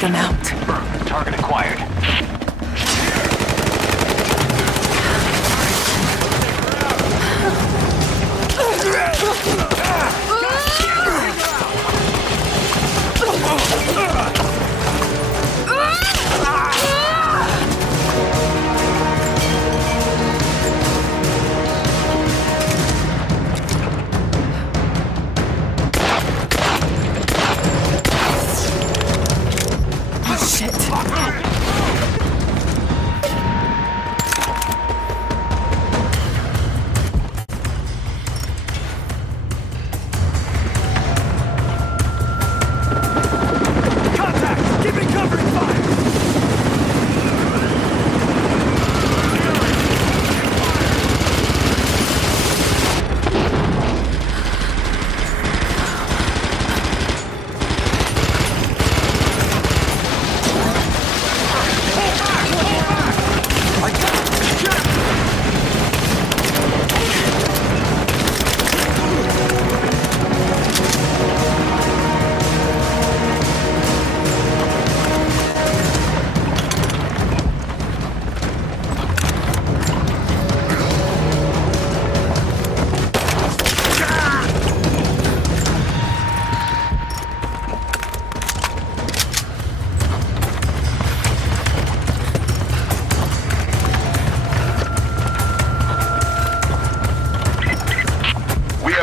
them out. Target acquired.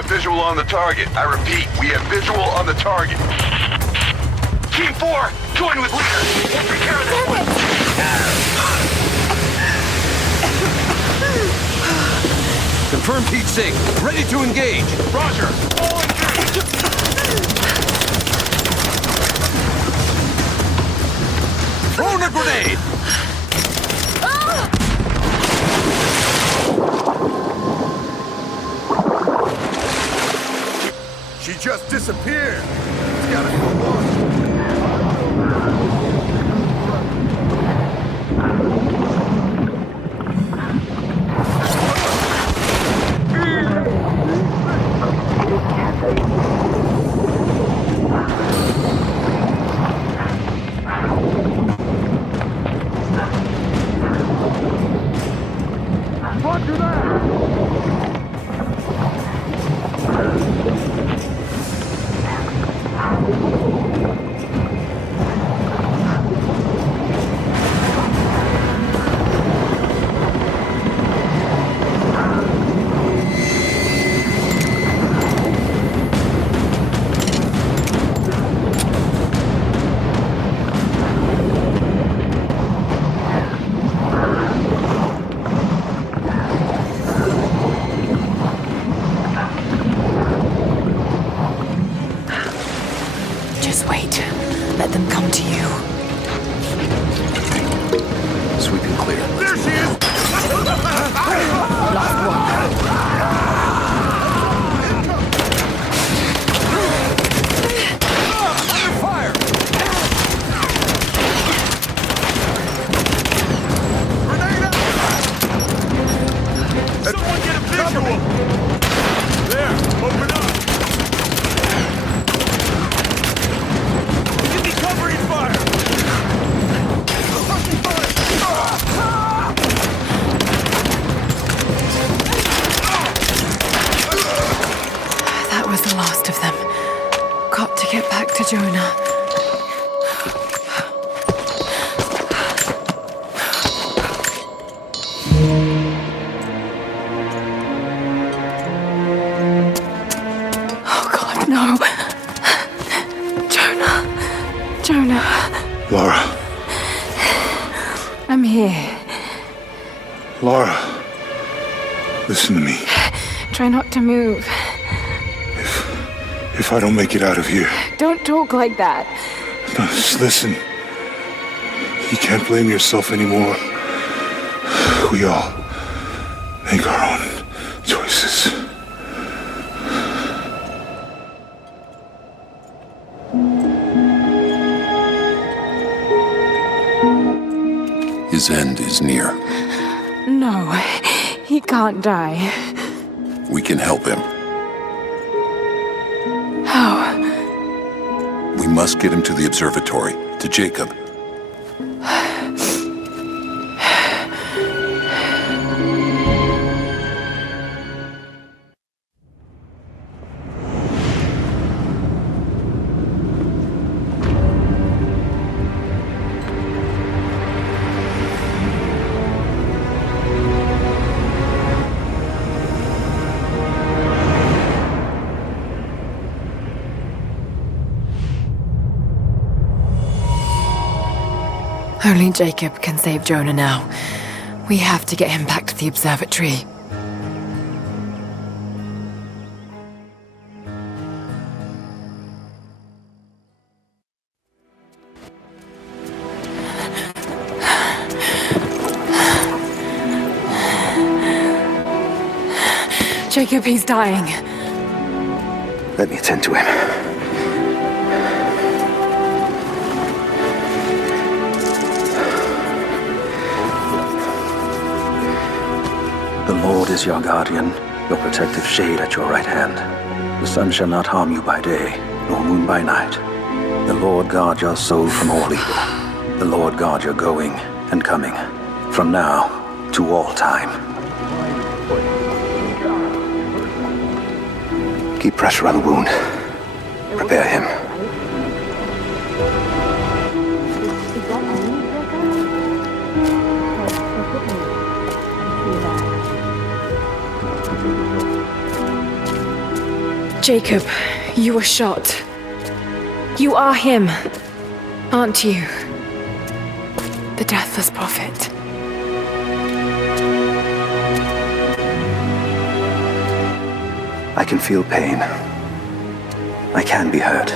Visual on the target. I repeat, we have visual on the target. Team 4, join with leader. We'll take care of this one. Confirmed heat sink. Ready to engage. Roger. All engaged. Throwing a grenade. She just disappeared. It's gotta be the one. Roger that! Just wait. Let them come to you. Sweep and clear. There she is! Last one. Under fire! Grenade out! Someone get a visual! There, open up! We can be covering fire! That was the last of them. Got to get back to Jonah. Oh God, no. Jonah. Laura. I'm here. Laura. Listen to me. Try not to move. If I don't make it out of here, Don't talk like that. no, just listen. You can't blame yourself anymore. We all make our own choices. His end is near. No, he can't die. We can help him. How? We must get him to the observatory. to Jacob. Only Jacob can save Jonah now. We have to get him back to the observatory. Jacob, he's dying. Let me attend to him. The Lord is your guardian, your protective shade at your right hand. The sun shall not harm you by day, nor moon by night. The Lord guard your soul from all evil. The Lord guard your going and coming, from now to all time. Keep pressure on the wound. Prepare him. Jacob, you were shot. You are him, aren't you? The Deathless Prophet. I can feel pain. I can be hurt.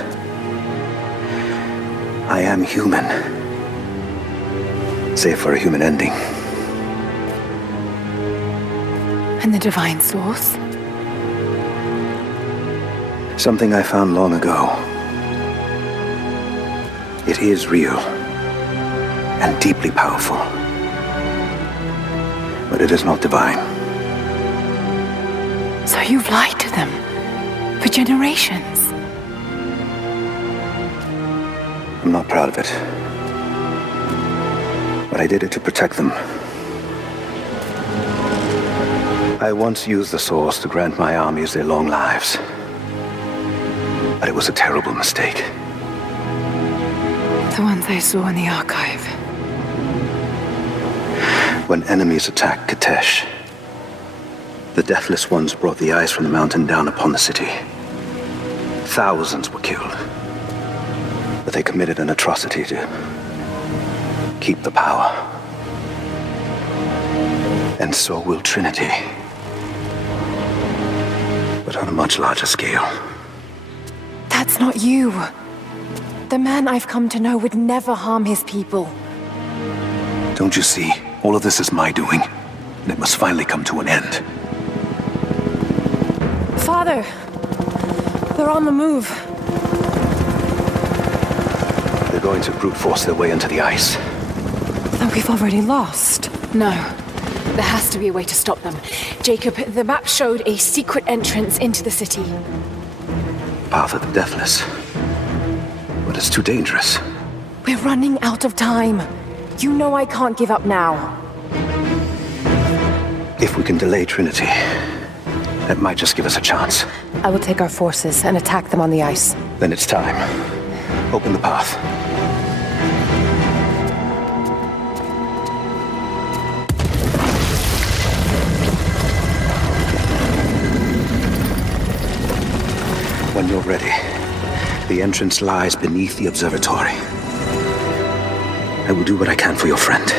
I am human. Save for a human ending. And the Divine Source? Something I found long ago. It is real and deeply powerful. But it is not divine. So you've lied to them for generations. I'm not proud of it. But I did it to protect them. I once used the Source to grant my armies their long lives. But it was a terrible mistake. The ones I saw in the archive. When enemies attacked Katesh, the Deathless Ones brought the ice from the mountain down upon the city. Thousands were killed. But they committed an atrocity to keep the power. And so will Trinity. But on a much larger scale. That's not you. The man I've come to know would never harm his people. Don't you see? All of this is my doing. And it must finally come to an end. Father! They're on the move. They're going to brute force their way into the ice. Then we've already lost. No. There has to be a way to stop them. Jacob, the map showed a secret entrance into the city. Path of the Deathless. But it's too dangerous. We're running out of time. You know I can't give up now. If we can delay Trinity, that might just give us a chance. I will take our forces and attack them on the ice. Then it's time. Open the path. When you're ready, the entrance lies beneath the observatory. I will do what I can for your friend.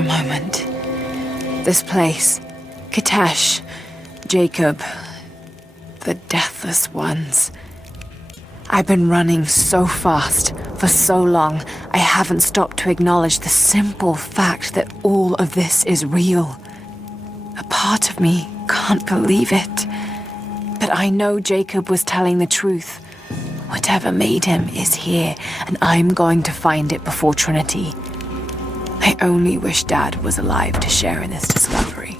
a moment. This place, Kitesh, Jacob, the Deathless Ones. I've been running so fast for so long, I haven't stopped to acknowledge the simple fact that all of this is real. A part of me can't believe it. But I know Jacob was telling the truth. Whatever made him is here, and I'm going to find it before Trinity. I only wish Dad was alive to share in this discovery.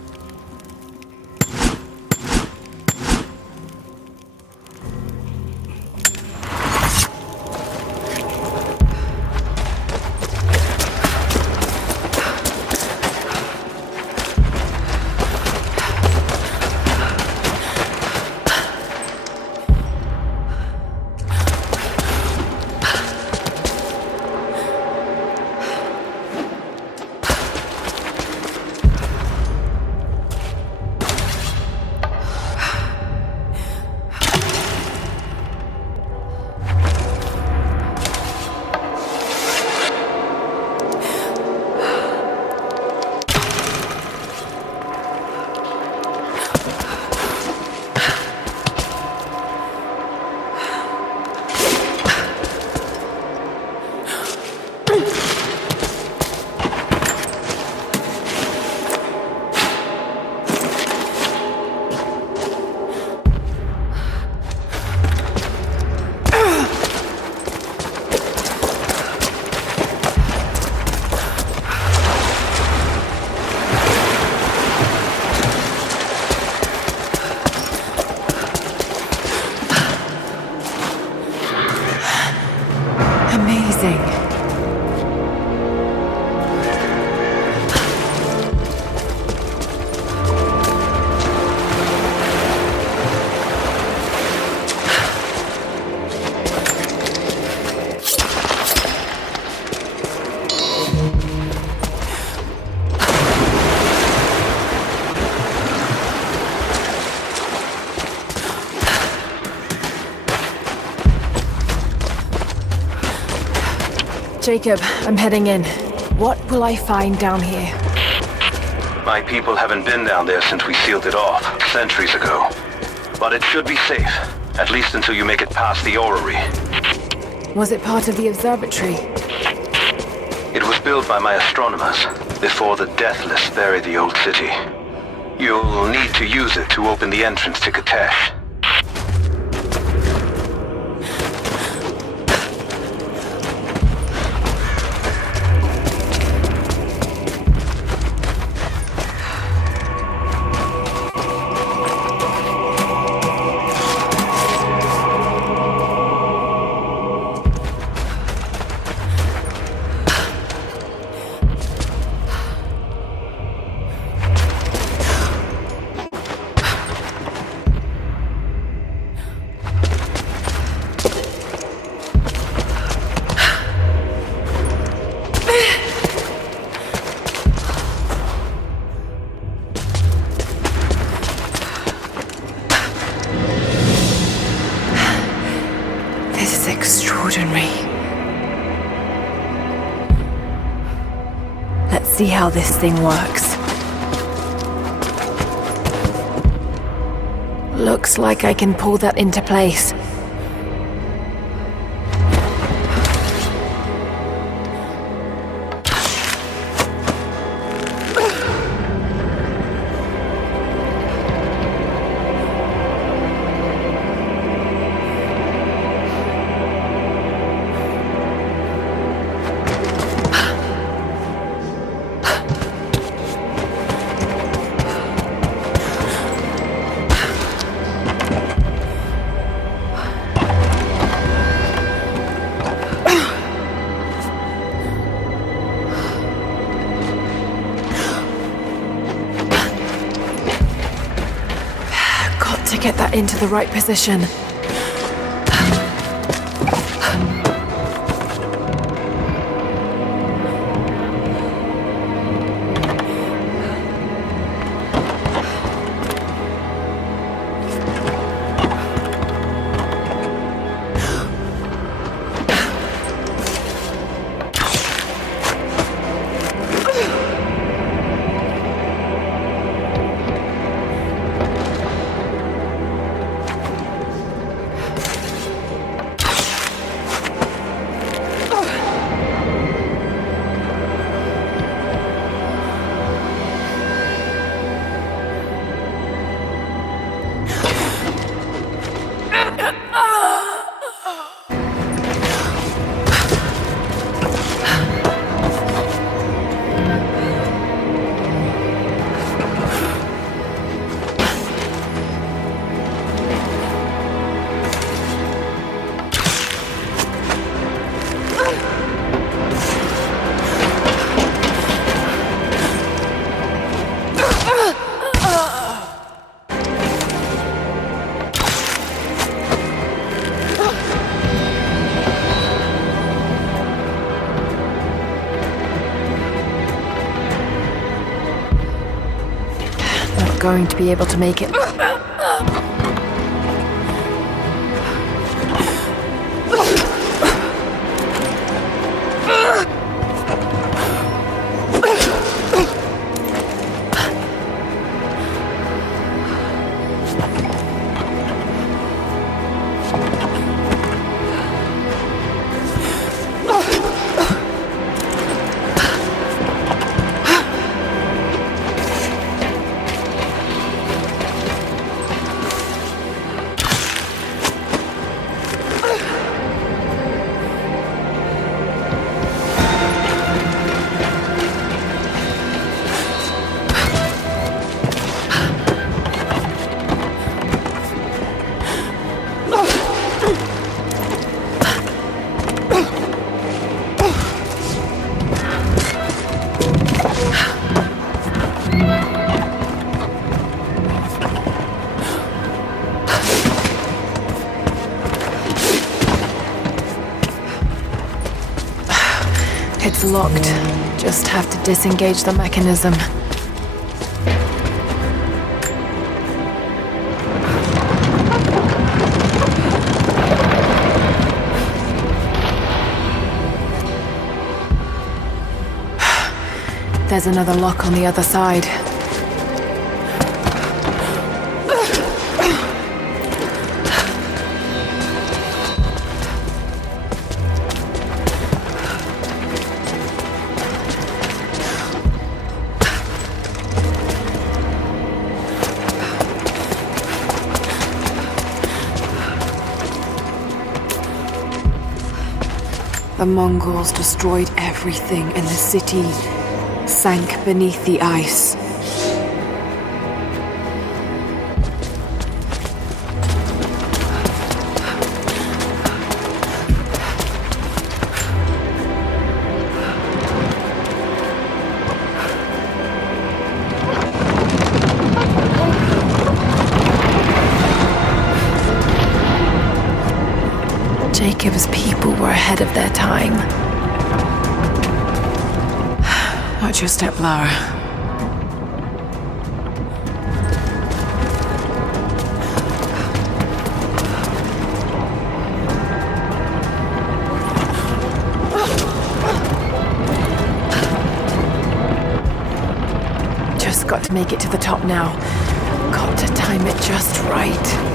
Jacob, I'm heading in. What will I find down here? My people haven't been down there since we sealed it off, centuries ago. But it should be safe, at least until you make it past the orrery. Was it part of the observatory? It was built by my astronomers, before the Deathless buried the old city. You'll need to use it to open the entrance to Kitesh. Let's see how this thing works. Looks like I can pull that into place. Get that into the right position. Not going to be able to make it. It's locked. Just have to disengage the mechanism. There's another lock on the other side. The Mongols destroyed everything, and the city sank beneath the ice. Jacob's people were ahead of their time. Watch your step, Lara. Just got to make it to the top now. Got to time it just right.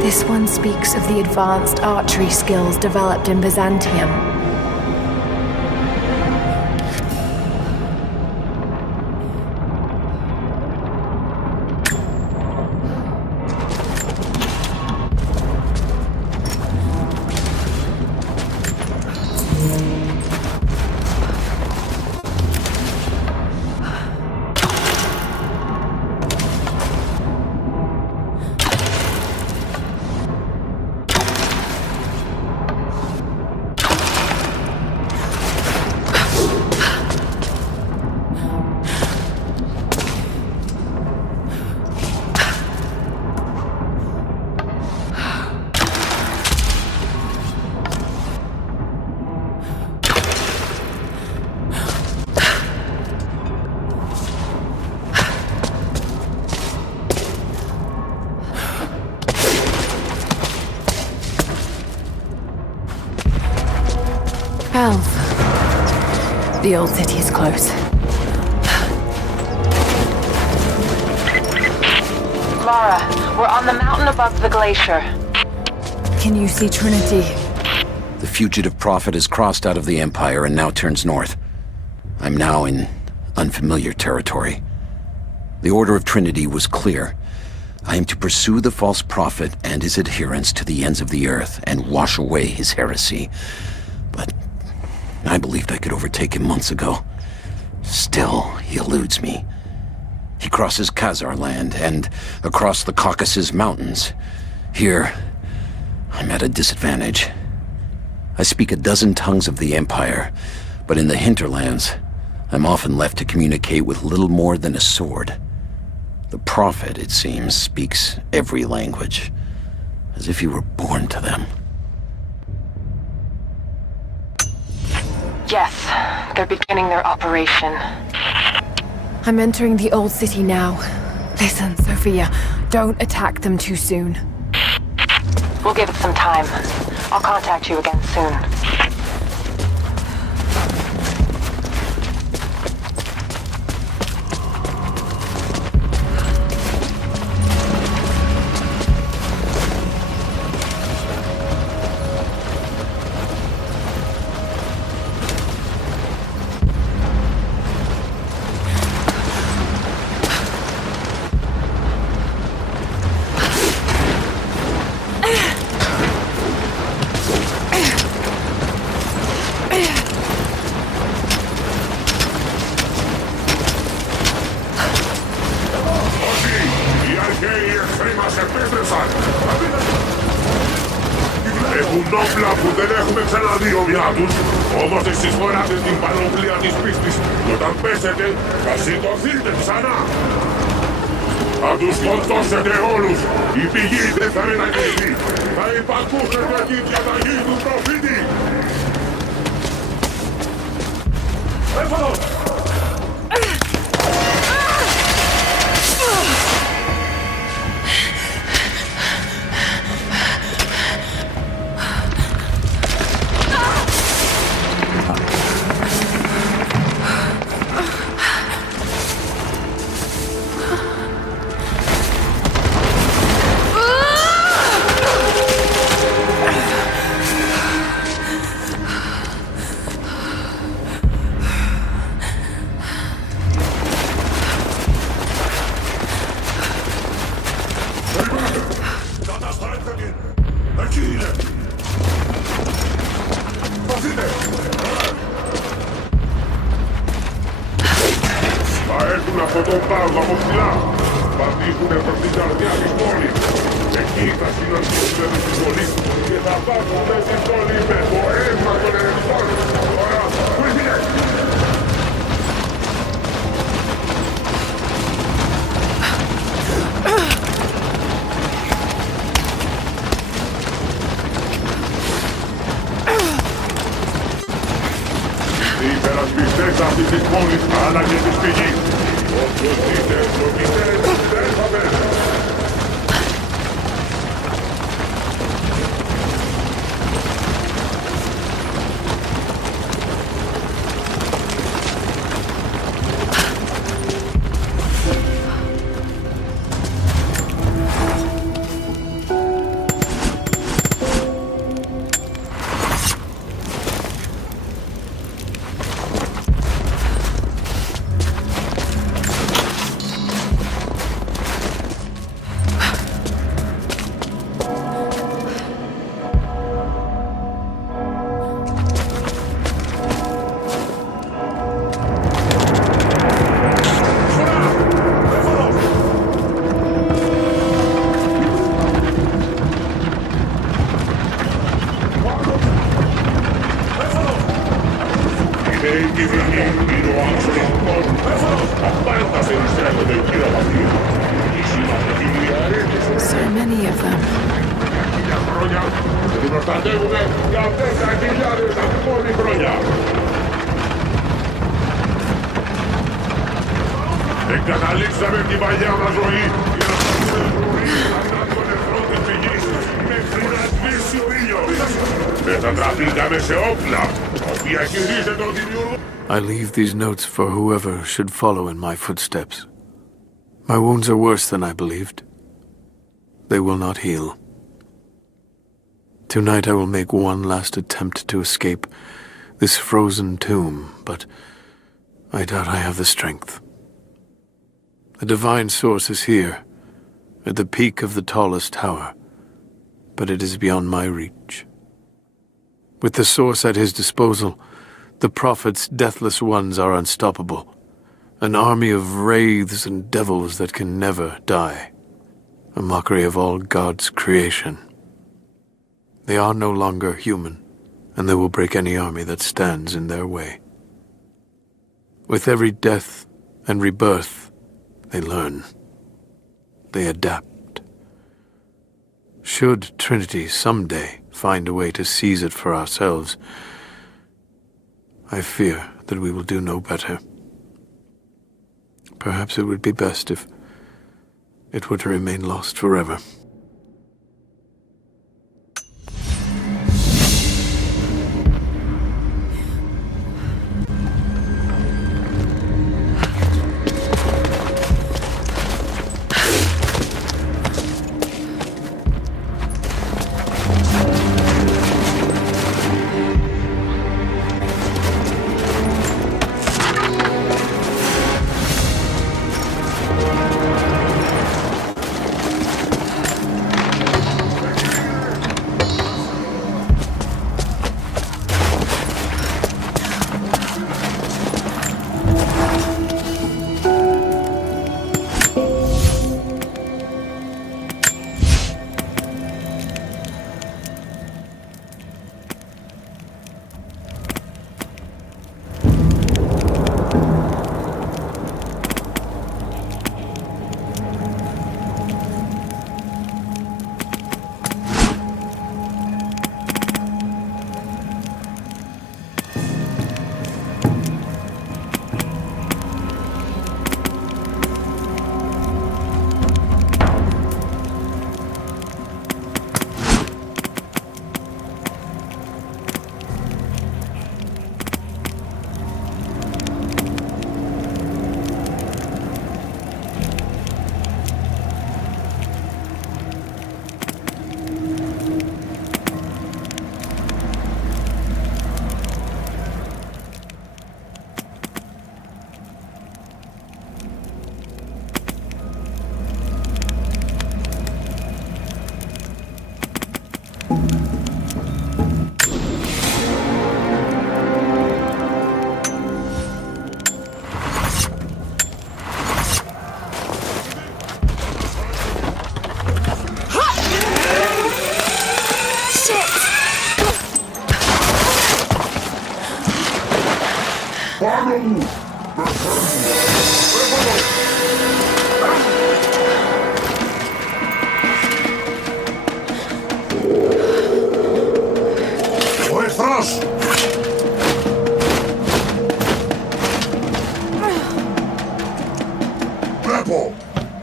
This one speaks of the advanced archery skills developed in Byzantium. The old city is close. Lara, we're on the mountain above the glacier. Can you see Trinity? The fugitive prophet has crossed out of the Empire and now turns north. I'm now in unfamiliar territory. The order of Trinity was clear. I am to pursue the false prophet and his adherents to the ends of the earth and wash away his heresy. But I believed I could overtake him months ago. Still, he eludes me. He crosses Khazar land and across the Caucasus Mountains. Here, I'm at a disadvantage. I speak a dozen tongues of the Empire, but in the hinterlands, I'm often left to communicate with little more than a sword. The prophet, it seems, speaks every language, as if he were born to them. Yes, they're beginning their operation. I'm entering the old city now. Listen, Sophia, don't attack them too soon. We'll give it some time. I'll contact you again soon. Έχουν όπλα που δεν έχουμε ξαναδεί ομοιά τους, όμως εσείς φοράτε την πανοπλία της πίστης και όταν πέσετε θα σηκωθείτε ξανά. Θα τους σκοτώσετε όλους, η πηγή δεν θα μετακινηθεί, θα υπακούσετε την διαταγή του προφήτη. Έφαλος! Θα έρθουν από τον πάγο από ψηλά. Θα δείχνουν προς την καρδιά της πόλης. Εκεί θα συναντήσουν τους συμπολείς και θα βάζουν στην πόλη με το αίμα των ερευνητών. Τώρα, πού είναι! Οι υπερασπιστές αυτής της πόλης αλλά και της πηγής. Όποιος δείτε στο μητέρ, δεν θα πέσει. Η κυβερνή είναι ο άνθρωπος. Απάντα σε ειστρέφονται κύρα βαθύ. Η συμμαχική αρέτηση. So many of them. Για χρόνια και την προστατεύουμε για 10.000 ακόμη χρόνια. Εγκαταλείψαμε την παλιά μας ζωή για να πάρουμε ζωή κατά των εχθρών της πηγής μέχρι να σβήσει ο ήλιος. Μετατραπήκαμε σε όπλα, τα οποία χειρίζεται ο δημιουργός. I leave these notes for whoever should follow in my footsteps. My wounds are worse than I believed. They will not heal. Tonight I will make one last attempt to escape this frozen tomb, but I doubt I have the strength. The divine source is here, at the peak of the tallest tower, but it is beyond my reach. With the source at his disposal, the Prophet's deathless ones are unstoppable, an army of wraiths and devils that can never die, a mockery of all God's creation. They are no longer human, and they will break any army that stands in their way. With every death and rebirth, they learn. They adapt. Should Trinity someday find a way to seize it for ourselves, I fear that we will do no better. Perhaps it would be best if it were to remain lost forever.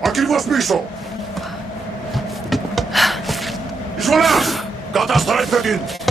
Aquí was piso! Izolaos! Katastrofy beginnt!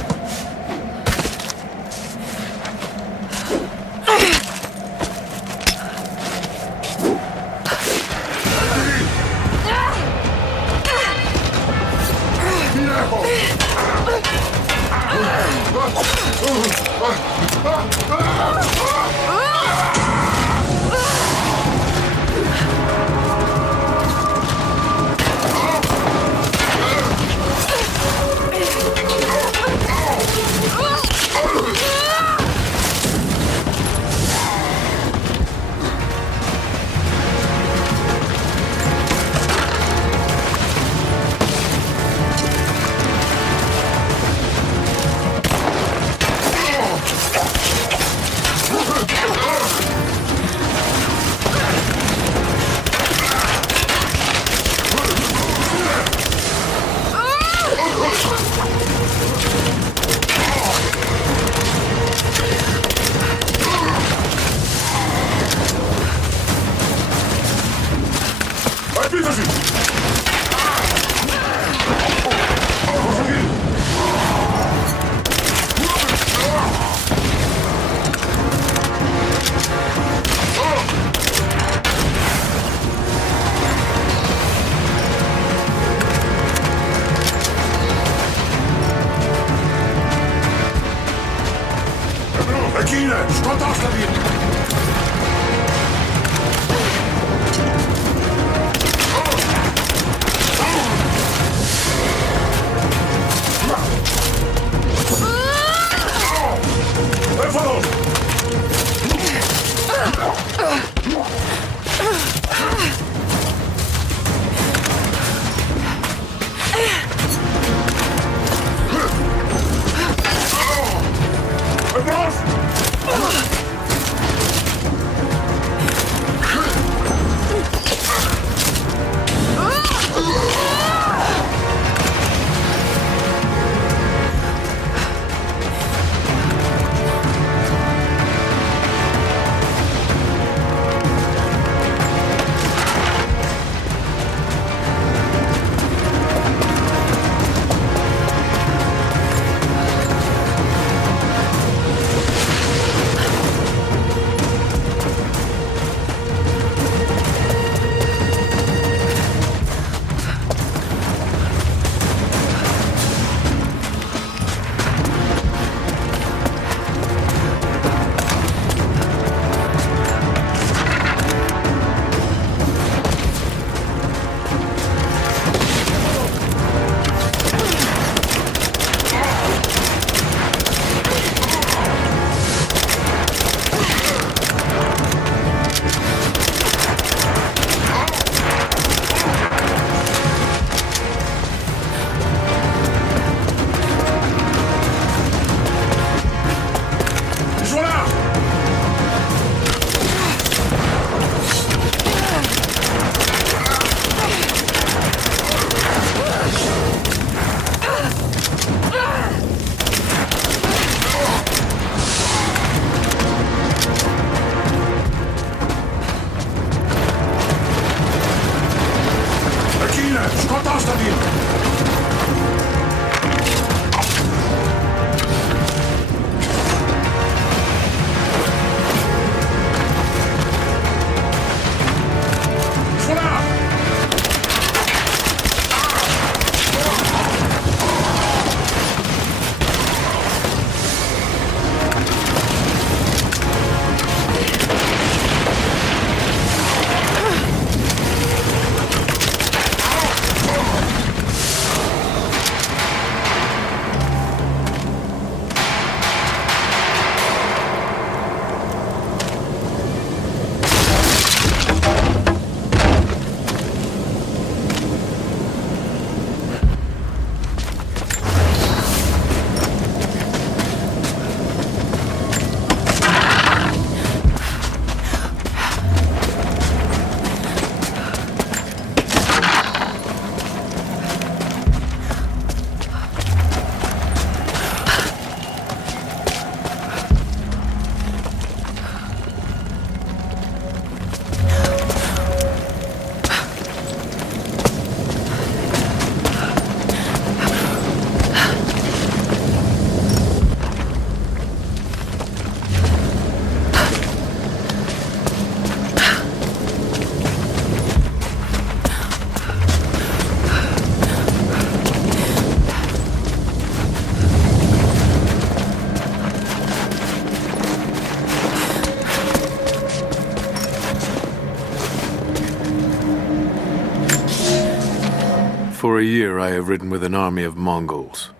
For a year I have ridden with an army of Mongols,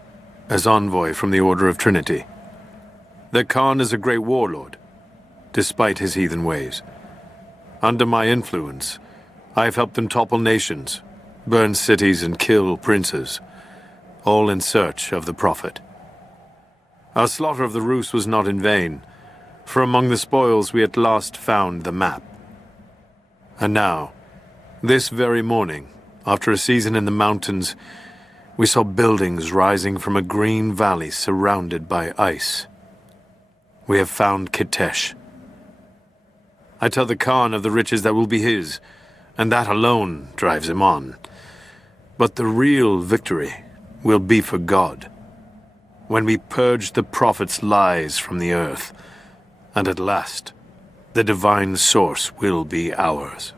as envoy from the Order of Trinity. The Khan is a great warlord, despite his heathen ways. Under my influence, I have helped them topple nations, burn cities and kill princes, all in search of the Prophet. Our slaughter of the Rus was not in vain, for among the spoils we at last found the map. And now, this very morning, after a season in the mountains, we saw buildings rising from a green valley surrounded by ice. We have found Kitesh. I tell the Khan of the riches that will be his, and that alone drives him on. But the real victory will be for God, when we purge the Prophet's lies from the earth, and at last, the divine source will be ours.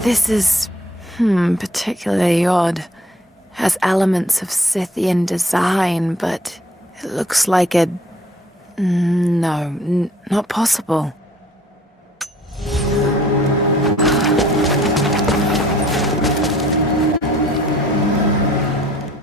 This is, particularly odd. Has elements of Scythian design, but it looks like a... No, not possible.